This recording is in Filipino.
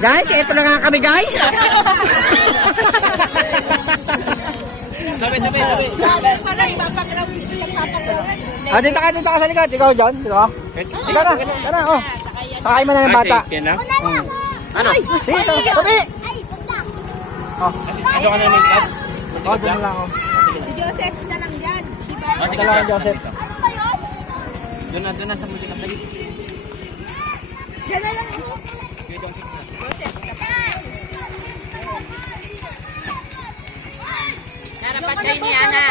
Guys, ito na nga kami guys. Sabi. Dito ka sa likod. Ikaw dyan. Ikaw na. Oh. Sakay mo na yung bata. Ano? Sige, tabi. Oh. Ano ka na mag-club? Oh, doon lang ako. Si Joseph na lang dyan. Diba? Ito lang ang Joseph. Doon na sa multi kapatid. Diyan na lang. Harapan kayo ni Ana.